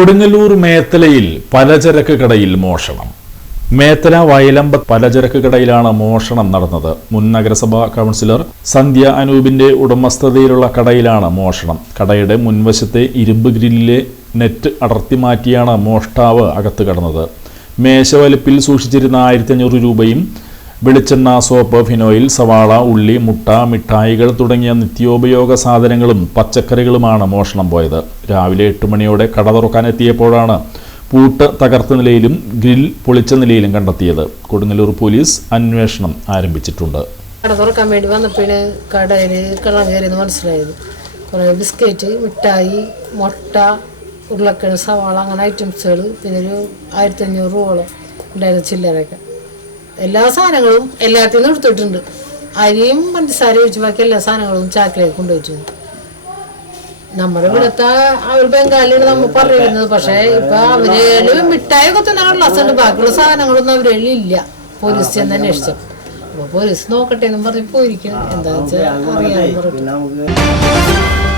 കൊടുങ്ങല്ലൂർ മേത്തലയിൽ പലചരക്ക് കടയിൽ മോഷണം. മേത്തല വയലമ്പ പലചരക്ക് കടയിലാണ് മോഷണം നടന്നത്. മുൻ നഗരസഭാ കൗൺസിലർ സന്ധ്യ അനൂപിന്റെ ഉടമസ്ഥതയിലുള്ള കടയിലാണ് മോഷണം. കടയുടെ മുൻവശത്തെ ഇരുമ്പ് ഗ്രില്ലിലെ നെറ്റ് അടർത്തി മാറ്റിയാണ് മോഷ്ടാവ് അകത്ത് കടന്നത്. മേശവലിപ്പിൽ സൂക്ഷിച്ചിരുന്ന 1500 രൂപയും വെളിച്ചെണ്ണ, സോപ്പ്, ഫിനോയിൽ, സവാള, ഉള്ളി, മുട്ട, മിഠായികൾ തുടങ്ങിയ നിത്യോപയോഗ സാധനങ്ങളും പച്ചക്കറികളുമാണ് മോഷണം പോയത്. രാവിലെ 8 മണിയോടെ കട തുറക്കാനെത്തിയപ്പോഴാണ് പൂട്ട് തകർത്ത നിലയിലും ഗ്രിൽ പൊളിച്ച നിലയിലും കണ്ടെത്തിയത്. കൊടുങ്ങല്ലൂർ പോലീസ് അന്വേഷണം ആരംഭിച്ചിട്ടുണ്ട്. കട തുറക്കാൻ വേണ്ടി വന്നപ്പോഴാണ് കടയിൽ കള്ളം കയറിയെന്ന് മനസ്സിലായത്. കുറേ ബിസ്ക്കറ്റ്, മിഠായി, മുട്ട, ഉരുളക്കിഴങ്ങ്, സവാള അങ്ങനെ ഐറ്റംസുകൾ, പിന്നെ ഒരു 1500 രൂപയോളം ഉണ്ടായിരുന്ന ചില്ലറയൊക്കെ. എല്ലാ സാധനങ്ങളും എല്ലാത്തിൽ നിന്നും എടുത്തിട്ടുണ്ട്. അരിയും പഞ്ചസാര ഒഴിച്ച് ബാക്കി എല്ലാ സാധനങ്ങളും ചാക്കിലേക്ക് കൊണ്ടുപോയിട്ടുണ്ട്. നമ്മുടെ ഇവിടുത്തെ അവർ ബംഗാളിയാണ് നമ്മൾ പറയുന്നത്. പക്ഷേ ഇപ്പൊ അവര് മിഠായി ഒക്കെ തന്നെ ക്ലാസ്സുണ്ട്, ബാക്കിയുള്ള സാധനങ്ങളൊന്നും അവരിൽ ഇല്ല. പോലീസ് ചെന്ന് അന്വേഷിച്ചു. അപ്പൊ പോലീസ് നോക്കട്ടെ എന്നും പറഞ്ഞ് പോയിരിക്കും. എന്താ വെച്ചാൽ അറിയാൻ പറഞ്ഞു.